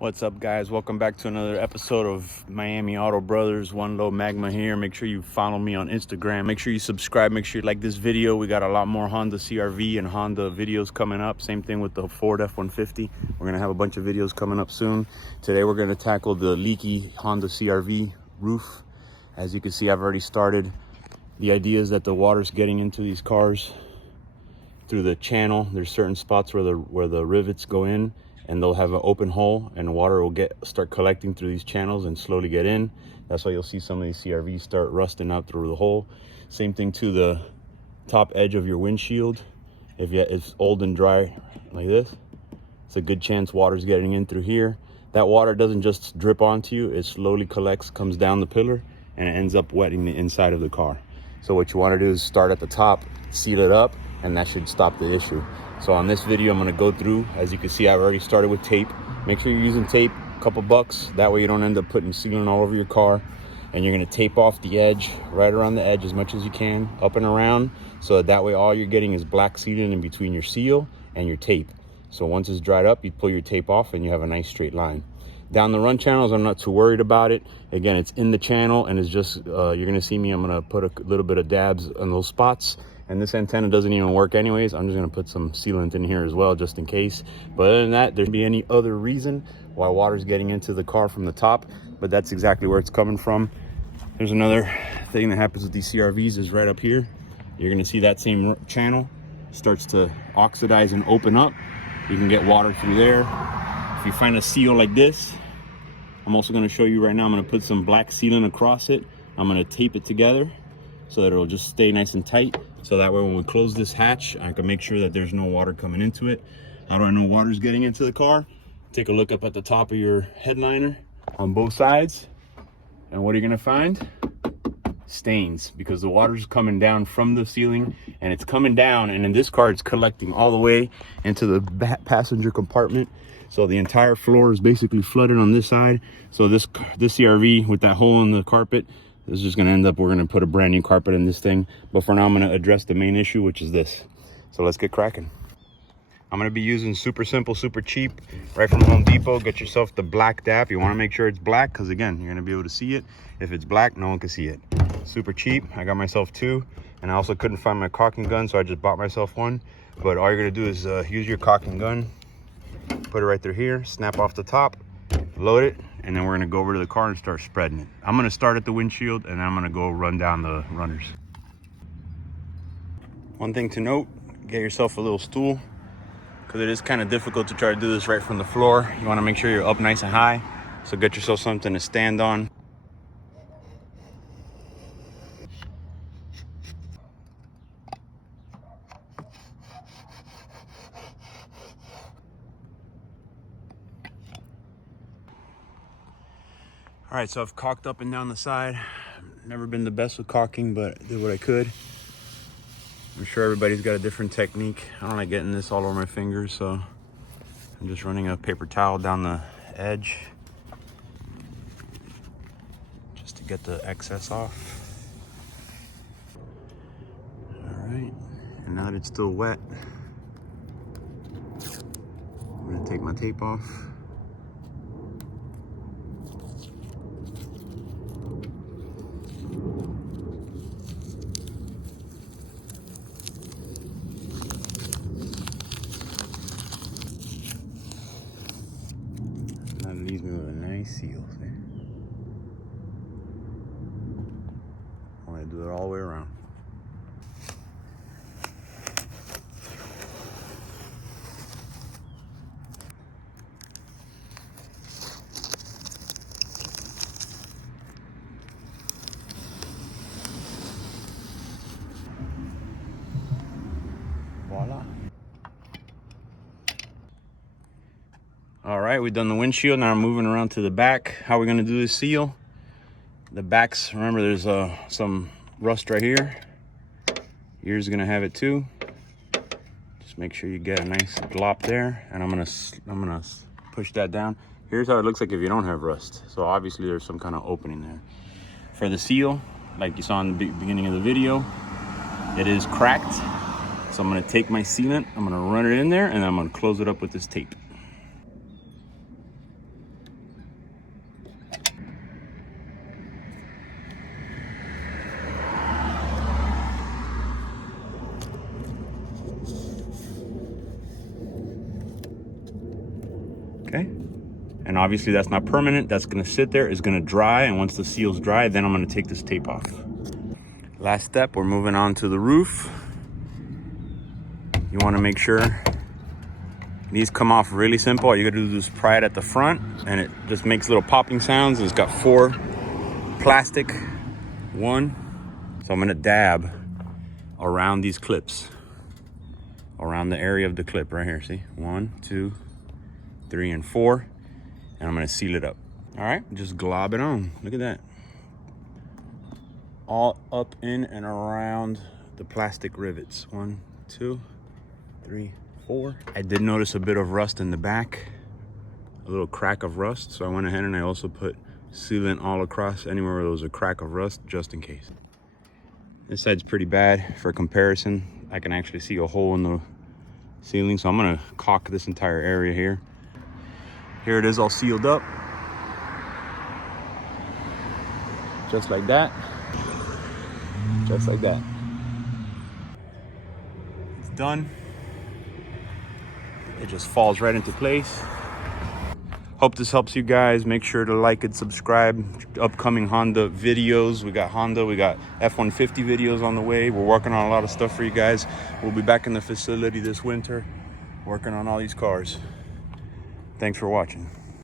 What's up, guys? Welcome back to another episode of Miami Auto Brothers. One Low Magma here. Make sure you follow me on Instagram. Make sure you subscribe. Make sure you like this video. We got a lot more Honda CRV and Honda videos coming up. Same thing with the Ford F-150. We're going to have a bunch of videos coming up soon. Today we're going to tackle the leaky Honda CRV roof. As you can see, I've already started. The idea is that the water's getting into these cars through the channel. There's certain spots where the rivets go in, and they'll have an open hole, and water will start collecting through these channels and slowly get in. That's why you'll see some of these CRVs start rusting out through the hole. Same thing to the top edge of your windshield. If it's old and dry like this, it's a good chance water's getting in through here. That water doesn't just drip onto you, it slowly collects, comes down the pillar, and it ends up wetting the inside of the car. So what you want to do is start at the top, seal it up, and that should stop the issue. So on this video, I'm going to go through. As you can see, I've already started with tape. Make sure you're using tape, a couple bucks. That way you don't end up putting sealant all over your car. And you're going to tape off the edge, right around the edge as much as you can, up and around. So that way all you're getting is black sealant in between your seal and your tape. So once it's dried up, you pull your tape off and you have a nice straight line. Down the run channels, I'm not too worried about it. Again, it's in the channel, and it's just, you're going to see me, I'm going to put a little bit of dabs on those spots. And this antenna doesn't even work anyways. I'm just gonna put some sealant in here as well, just in case. But other than that, there shouldn't be any other reason why water's getting into the car from the top, but that's exactly where it's coming from. There's another thing that happens with these CRVs is right up here. You're gonna see that same channel starts to oxidize and open up. You can get water through there. If you find a seal like this, I'm also gonna show you right now, I'm gonna put some black sealant across it. I'm gonna tape it together so that it'll just stay nice and tight. So that way when we close this hatch, I can make sure that there's no water coming into it. How do I know water's getting into the car? Take a look up at the top of your headliner on both sides. And what are you gonna find? Stains, because the water's coming down from the ceiling, and it's coming down, and in this car, it's collecting all the way into the passenger compartment. So the entire floor is basically flooded on this side. So this CRV with that hole in the carpet, this is just gonna end up, we're gonna put a brand new carpet in this thing. But for now, I'm gonna address the main issue, which is this. So let's get cracking. I'm gonna be using super simple, super cheap, right from Home Depot. Get yourself the black DAP. You wanna make sure it's black, because again, you're gonna be able to see it. If it's black, no one can see it. Super cheap, I got myself two. And I also couldn't find my caulking gun, so I just bought myself one. But all you're gonna do is use your caulking gun, put it right through here, snap off the top, load it, and then we're gonna go over to the car and start spreading it. I'm gonna start at the windshield, and then I'm gonna go run down the runners. One thing to note, get yourself a little stool, because it is kind of difficult to try to do this right from the floor. You wanna make sure you're up nice and high, so get yourself something to stand on. All right, so I've caulked up and down the side. Never been the best with caulking, but I did what I could. I'm sure everybody's got a different technique. I don't like getting this all over my fingers, so I'm just running a paper towel down the edge just to get the excess off. All right, and now that it's still wet, I'm gonna take my tape off. That leaves me with a nice seal. See? I want to do it all the way around. Voila. All right, we've done the windshield. Now I'm moving around to the back. How are we gonna do this seal? The backs, remember there's some rust right here. Yours is gonna have it too. Just make sure you get a nice glop there. And I'm gonna push that down. Here's how it looks like if you don't have rust. So obviously there's some kind of opening there. For the seal, like you saw in the beginning of the video, it is cracked. So I'm gonna take my sealant, I'm gonna run it in there, and I'm gonna close it up with this tape. And obviously that's not permanent. That's gonna sit there, it's gonna dry, and once the seal's dry, then I'm gonna take this tape off. Last step, we're moving on to the roof. You wanna make sure these come off really simple. All you gotta do is pry it at the front, and it just makes little popping sounds. It's got 4 plastic, 1. So I'm gonna dab around these clips, around the area of the clip right here. See, 1, 2, 3, and 4. And I'm gonna seal it up. All right, just glob it on. Look at that. All up in and around the plastic rivets. 1, 2, 3, 4. I did notice a bit of rust in the back, a little crack of rust. So I went ahead and I also put sealant all across anywhere where there was a crack of rust, just in case. This side's pretty bad. For comparison, I can actually see a hole in the ceiling. So I'm gonna caulk this entire area here. Here it is, all sealed up. Just like that. Just like that. It's done. It just falls right into place. Hope this helps you guys. Make sure to like and subscribe. Upcoming Honda videos. We got Honda, we got F-150 videos on the way. We're working on a lot of stuff for you guys. We'll be back in the facility this winter, working on all these cars. Thanks for watching.